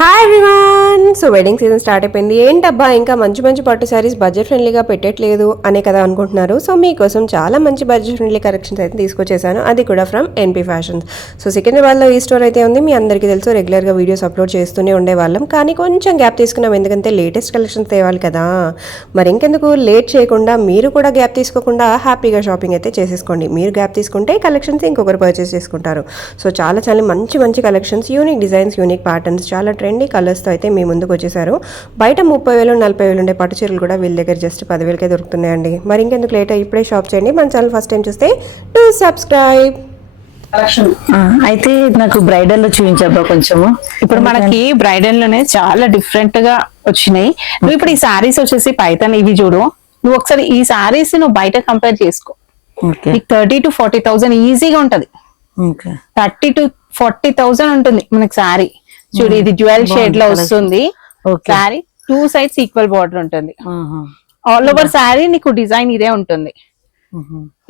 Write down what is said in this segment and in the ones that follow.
Hi everyone. So wedding season start అయిపోయింది. ఏంటబ్బా ఇంకా మంచి మంచి పట్టు శారీస్ బడ్జెట్ ఫ్రెండ్లీగా పెట్టట్లేదు అనే కదా అనుకుంటున్నారు. సో మీకోసం చాలా మంచి బడ్జెట్ ఫ్రెండ్లీ కలెక్షన్స్ అయితే తీసుకొచ్చేసాను, అది కూడా ఫ్రమ్ ఎన్పీ ఫ్యాషన్స్. సో సికింద్రాబాద్లో ఈ స్టోర్ అయితే ఉంది. మీ అందరికీ తెలుసు, రెగ్యులర్గా వీడియోస్ అప్లోడ్ చేస్తూనే ఉండేవాళ్ళం, కానీ కొంచెం గ్యాప్ తీసుకున్నాం ఎందుకంటే లేటెస్ట్ కలెక్షన్స్ తేవాలి కదా. మరి ఇంకెందుకు లేట్ చేయకుండా మీరు కూడా గ్యాప్ తీసుకోకుండా హ్యాపీగా షాపింగ్ అయితే చేసేసుకోండి. మీరు గ్యాప్ తీసుకుంటే కలెక్షన్స్ ఇంకొకరు పర్చేస్ చేసుకుంటారు. సో చాలా చాలా మంచి మంచి collections, unique designs, unique patterns, చాలా ట్రెండీ కలర్స్తో అయితే మీ ముందుకు వచ్చేసారు. బయట 30,000 40,000 ఉండే పట్టు చీరలు కూడా వీళ్ళ దగ్గర జస్ట్ 10,000కే దొరుకుతున్నాయండి. మరి ఇంకెందుకు లేట్, ఇప్పుడే షాప్ చేయండి. మన ఛానల్ ఫస్ట్ టైం చూస్తే టు సబ్స్క్రైబ్. అయితే నాకు బ్రైడల్ లో చూపించబ్బా కొంచెము. ఇప్పుడు మనకి బ్రైడల్ లోనే చాలా డిఫరెంట్ గా వచ్చినాయి. నువ్వు ఇప్పుడు ఈ సారీస్ వచ్చేసి పైతాన్ ఇవి చూడు, నువ్వు ఒకసారి ఈ సారీస్ నువ్వు బయట కంపేర్ చేసుకో. నీకు 30,000 to 40,000 ఈజీగా ఉంటది. 30,000 to 40,000 ఉంటుంది మనకి సారీ. చూడు, ఇది జ్యువెల్ షేడ్ లో వస్తుంది సారీ. 2 sides ఈక్వల్ బార్డర్ ఉంటుంది. ఆల్ ఓవర్ సారీ నీకు డిజైన్ ఇదే ఉంటుంది.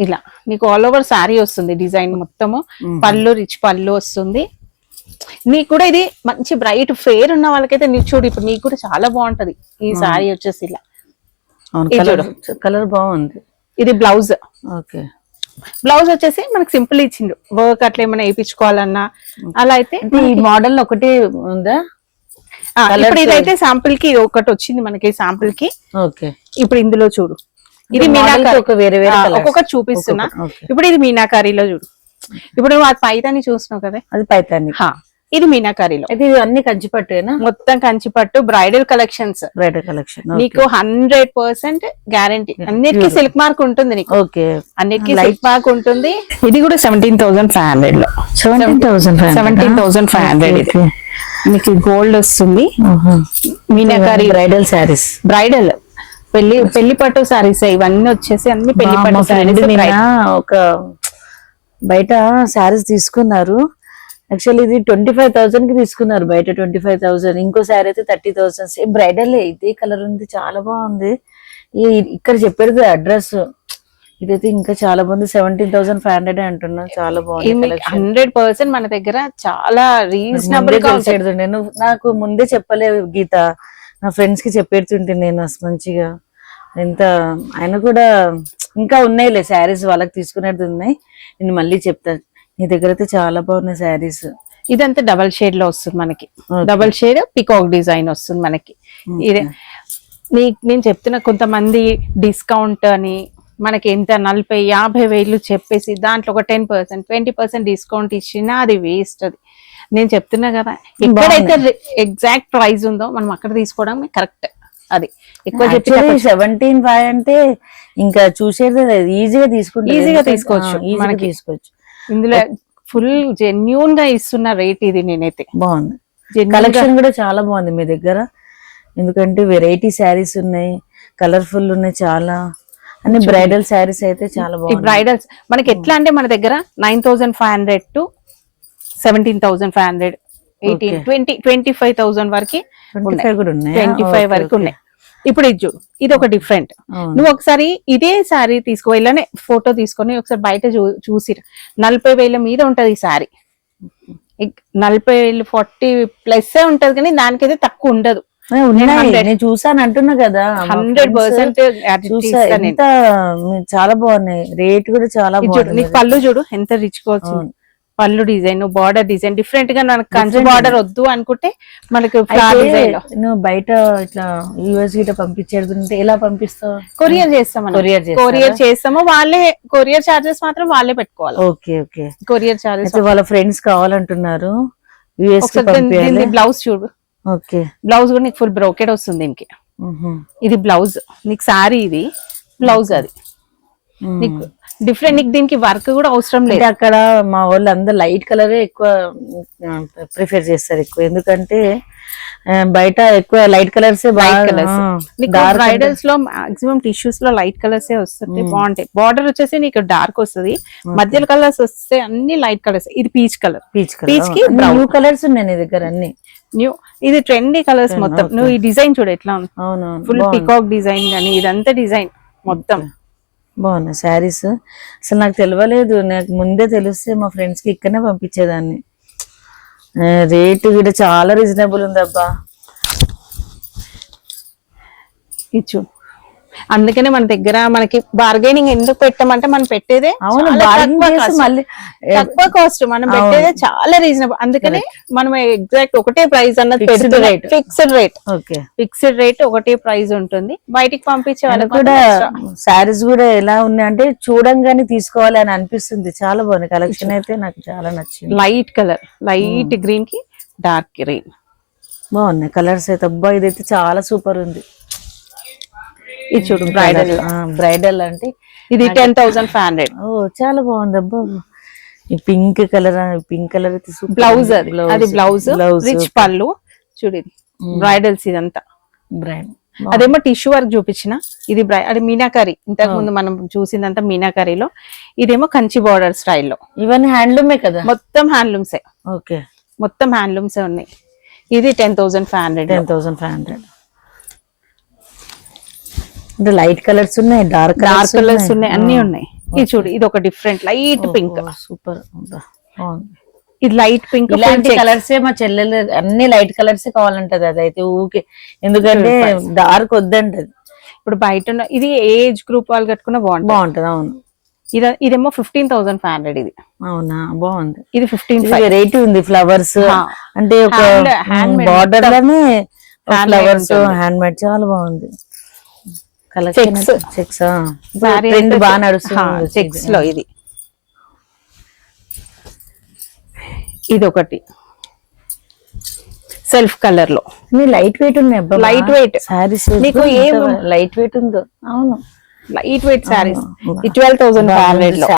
ఇలా నీకు ఆల్ ఓవర్ సారీ వస్తుంది డిజైన్ మొత్తము. పళ్ళు రిచ్ పళ్ళు వస్తుంది. నీకు కూడా ఇది మంచి బ్రైట్ ఫేర్ ఉన్న వాళ్ళకైతే నీకు చూడు, ఇప్పుడు నీకు కూడా చాలా బాగుంటది ఈ సారీ వచ్చేసి. ఇలా కలర్ బాగుంది. ఇది బ్లౌజ్. ఓకే, బ్లౌజ్ వచ్చేసి మనకి సింపుల్ ఇచ్చిండు. వర్క్ అట్లా ఏమైనా వేయించుకోవాలన్నా అలా అయితే ఈ మోడల్ ఒకటి ఉందా? ఇప్పుడు ఇదైతే శాంపుల్ కి ఒకటి వచ్చింది మనకి శాంపుల్ కి. ఓకే, ఇప్పుడు ఇందులో చూడు, ఇది మీనాకారి. ఒక్కొక్కటి చూపిస్తున్నా. ఇప్పుడు ఇది మీనాకారిలో చూడు. ఇప్పుడు నువ్వు అది పైతాని చూస్తున్నావు కదా, అది పైతాని. ఇది మీనాకారిలో. ఇది అన్ని కంచిపట్టేనా? మొత్తం కంచిపట్టు బ్రైడల్ కలెక్షన్స్. బ్రైడల్ కలెక్షన్ నీకు 100% గ్యారంటీ. అన్నిటికీ సిల్క్ మార్క్ ఉంటుంది నీకు. ఓకే, అన్నిటికీ సిల్క్ మార్క్ ఉంటుంది. ఇది కూడా 17,500 లో. 17,500 ఇది. నీకు గోల్డ్ వస్తుంది. మీనాకారి బ్రైడల్ శారీస్. బ్రైడల్ పెళ్లి పట్టు సారీస్ ఇవన్నీ వచ్చేసి అన్ని పెళ్లి పట్టు సారీస్. ఒక బయట శారీస్ తీసుకున్నారు. యాక్చువల్లీ ఇది 25,000 కి తీసుకున్నారు బయట. 25,000. ఇంకో శారీ అయితే 30,000. సేమ్ బ్రైడల్ ఇదే కలర్ ఉంది, చాలా బాగుంది. ఇక్కడ చెప్పేది అడ్రస్. ఇదైతే ఇంకా చాలా బాగుంది. 17,500 అంటున్నా. చాలా బాగుంది. 100% మన దగ్గర చాలా రీజనబుల్ గా ఉంటుంది. నేను నాకు ముందే చెప్పలేవు గీత, నా ఫ్రెండ్స్ కి చెప్పేడుతుంటే నేను మంచిగా. ఎంత ఆయన కూడా ఇంకా ఉన్నాయిలే శారీస్, వాళ్ళకి తీసుకునేది ఉన్నాయి. నేను మళ్ళీ చెప్తాను. నీ దగ్గర అయితే చాలా బాగున్నాయి శారీస్. ఇదంతా డబల్ షేడ్ లో వస్తుంది మనకి. డబల్ షేడ్ పికాక్ డిజైన్ వస్తుంది మనకి. ఇదే నేను చెప్తున్నా, కొంతమంది డిస్కౌంట్ అని మనకి ఎంత 40,000-50,000 చెప్పేసి దాంట్లో ఒక 10% 20% డిస్కౌంట్ ఇచ్చినా అది వేస్ట్. అది నేను చెప్తున్నా కదా, ఎక్కడైతే ఎగ్జాక్ట్ ప్రైస్ ఉందో మనం అక్కడ తీసుకోవడం కరెక్ట్. అది ఎక్కువ చెప్పి 17,500 అంటే ఇంకా చూసేది ఈజీగా తీసుకోవచ్చు. మనకి తీసుకోవచ్చు. ఇందులో ఫుల్ జెన్యూన్ గా ఇస్తున్న రేట్ ఇది. నేనైతే బాగుంది. కలెక్షన్ కూడా చాలా బాగుంది మీ దగ్గర. ఎందుకంటే వెరైటీ శారీస్ ఉన్నాయి, కలర్ఫుల్ ఉన్నాయి చాలా. అన్ని బ్రైడల్ శారీస్ అయితే చాలా బాగుంది. బ్రైడల్స్ మనకి ఎట్లా అంటే మన దగ్గర 9,500 to 17,500, 18, 20, 25,000 వరకు 25 వరకు ఉన్నాయి. ఇప్పుడు ఇది చూడు, ఇది ఒక డిఫరెంట్. నువ్వు ఒకసారి ఇదే శారీ తీసుకో, ఇలానే ఫోటో తీసుకొని ఒకసారి బయట చూసి 40,000 మీద ఉంటది ఈ శారీ. 40,000 40+ ఉంటది, కానీ దానికైతే తక్కువ ఉండదు. నేను చూసాను అంటున్నా కదా, 100% చాలా బాగున్నాయి. రేట్ కూడా చాలా బాగుంది. నీకు పళ్ళు చూడు ఎంత రిచ్ గా వచ్చింది. పళ్ళు డిజైన్, బార్డర్ డిజైన్ డిఫరెంట్ గా. మనకు కంచి బార్డర్ వద్దు అనుకుంటే మనకి నువ్వు బయట ఇట్లా యూఎస్ గిట్ట పంపించేది ఎలా పంపిస్తావు? కొరియర్ చేస్తాం. కొరియర్ చేస్తాము. వాళ్ళే కొరియర్ చార్జెస్ మాత్రం వాళ్ళే పెట్టుకోవాలి. Okay okay. Courier charges. వాళ్ళ ఫ్రెండ్స్ కావాలంటున్నారు యూఎస్. బ్లౌజ్ చూడు. ఓకే, బ్లౌజ్ కూడా నీకు ఫుల్ బ్రోకెడ్ వస్తుంది దీనికి. ఇది బ్లౌజ్ నీకు సారీ, ఇది బ్లౌజ్. అది నీకు డిఫరెంట్. నీకు దీనికి వర్క్ కూడా అవసరం లేదు. అక్కడ మా వాళ్ళు అందరు లైట్ కలరే ఎక్కువ ప్రిఫర్ చేస్తారు ఎక్కువ. ఎందుకంటే బయట ఎక్కువ లైట్ కలర్స్. బ్రైడల్స్ లో మాక్సిమం టిష్యూస్ లో లైట్ కలర్స్ వస్తుంది, బాగుంటాయి. బార్డర్ వచ్చేసి నీకు డార్క్ వస్తుంది, మధ్యలో కలర్స్ వస్తే అన్ని లైట్ కలర్స్. ఇది పీచ్ కలర్. పీచ్ కి బ్లూ కలర్స్ ఉన్నాయి నీ దగ్గర అన్ని. న్యూ ఇది ట్రెండీ కలర్స్ మొత్తం. నువ్వు ఈ డిజైన్ చూడు ఎట్లా ఉంది. ఫుల్ పికాక్ డిజైన్ కానీ ఇదంతా డిజైన్ మొత్తం బాగున్నాయి శారీస్. అసలు నాకు తెలియలేదు. నాకు ముందే తెలిస్తే మా ఫ్రెండ్స్ కి ఇక్కడనే పంపించేదాన్ని. రేట్ కూడా చాలా రీజనబుల్ ఉంది అబ్బా. ఇచ్చు అందుకనే మన దగ్గర మనకి బార్గెనింగ్ ఎందుకు పెట్టామంటే మనం పెట్టేదే అవును, చాలా bargain తక్కువ చేసి cost. మళ్ళీ తక్కువ కాస్ట్ మనం పెట్టేదే చాలా రీజనబుల్. అందుకనే మనం ఎగ్జాక్ట్ ఒకటే ప్రైస్ అన్నది Fixed rate. Fixed rate. Okay. Fixed rate ఒకటే ప్రైస్ ఉంటుంది. బయటికి పంపించే వాళ్ళకి కూడా శారీస్ కూడా ఎలా ఉన్నాయి అంటే చూడంగానే తీసుకోవాలి అని అనిపిస్తుంది. చాలా బాగుంది కలెక్షన్ అయితే, నాకు చాలా నచ్చింది. లైట్ కలర్, లైట్ గ్రీన్ కి డార్క్ గ్రీన్ బాగున్నాయి కలర్స్ అయితే. అబ్బా ఇదైతే చాలా సూపర్ ఉంది. ఇది చూడు బ్రైడల్. బ్రైడల్ అంటే ఇది 10,500. ఓ చాలా బాగుంది అబ్బా. ఈ పింక్ కలర్ అయితే సూపర్. బ్లౌజ్ అది బ్లౌజ్ రిచ్ పళ్ళు చూడు. ఇది బ్రైడల్స్ ఇదంతా. అదేమో టిష్యూ వర్క్ చూపించిన. ఇది అది మీనాకరీ. ఇంతకు ముందు మనం చూసిందంతా మీనాకరీలో. ఇదేమో కంచి బార్డర్ స్టైల్లో. ఇవన్నీ హ్యాండ్లూమే కదా? మొత్తం హ్యాండ్లూమ్సే. ఓకే, మొత్తం హ్యాండ్లూమ్సే ఉన్నాయి. ఇది 10,500. 10,500. అంటే లైట్ కలర్స్ ఉన్నాయి, డార్క్ కలర్స్ ఉన్నాయి, అన్ని ఉన్నాయి. ఇది చూడు, ఇది ఒక డిఫరెంట్ లైట్ పింక్. సూపర్. ఇది లైట్ పింక్. ఇలాంటి కలర్స్ మా చెల్లెలు అన్ని లైట్ కలర్స్ కావాలంటది. అదైతే ఊకే, ఎందుకంటే డార్క్ వద్దంటది. ఇప్పుడు బయట ఉన్న ఇది ఏజ్ గ్రూప్ వాళ్ళు కట్టుకున్న బాగుంటది. అవును. ఇదేమో 15,500. ఇది అవునా, బాగుంది. ఇది 15,500. వెరైటీ ఉంది. ఫ్లవర్స్ అంటే ఒక బార్డర్ లోనే ఫ్లవర్స్ హ్యాండ్ మేడ్, చాలా బాగుంది కలెక్షన్. చెక్స్ ట్రెండ్ బాగా నడుస్తుంది చెక్స్ లో. ఇది ఒకటి సెల్ఫ్ కలర్ లో లైట్ వెయిట్ ఉన్నాయి. లైట్ వెయిట్ సారీస్ నీకు ఏం లైట్ వెయిట్ ఉందో. అవును, లైట్ వెయిట్ సారీస్. 12,500 లో